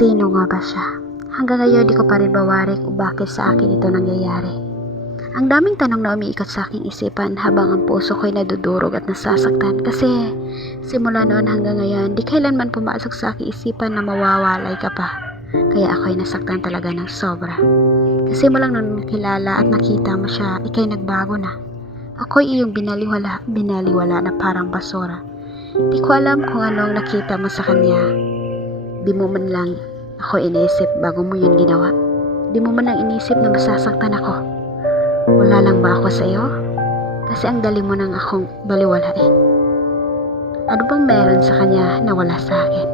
Sino nga ba siya? Hanggang ngayon di ko pa rin bawarik kung bakit sa akin ito nangyayari. Ang daming tanong na umiikot sa aking isipan habang ang puso ko'y nadudurog at nasasaktan kasi simula noon hanggang ngayon di kailanman pumasok sa aking isipan na mawawalay ka pa. Kaya ako'y nasaktan talaga ng sobra. Kasi mo lang nung nakilala at nakita mo siya, ikay nagbago na. Ako'y iyong binaliwala, binaliwala na parang basura. Di ko alam kung anong nakita mo sa kanya. Di mo man lang ako iniisip bago mo yun ginawa. Di mo man lang inisip na masasaktan ako. Wala lang ba ako sa iyo? Kasi ang dali mo nang akong baliwalain. Ano bang meron sa kanya na wala sa akin?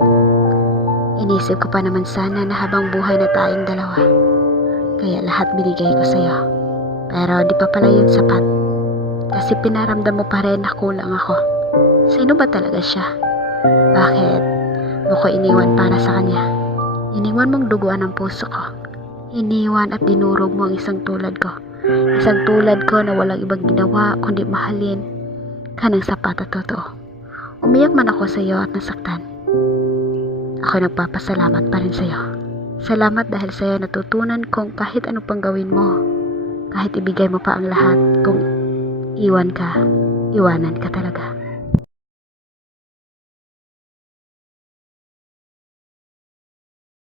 Inisip ko pa naman sana na habang buhay na tayong dalawa. Kaya lahat binigay ko sa iyo. Pero di pa pala yun sapat. Kasi pinaramdam mo pa rin na kulang ako. Sino ba talaga siya? Bakit mo ko iniwan para sa kanya? Iniwan mong duguan ang puso ko. Iniwan at dinurog mo ang isang tulad ko. Isang tulad ko na walang ibang ginawa kundi mahalin ka ng sapat at totoo. Umiyak man ako sa iyo at nasaktan. Ako nagpapasalamat pa rin sa iyo. Salamat dahil sa iyo natutunan kong kahit ano pang gawin mo, kahit ibigay mo pa ang lahat, kung iwan ka, iwanan ka talaga.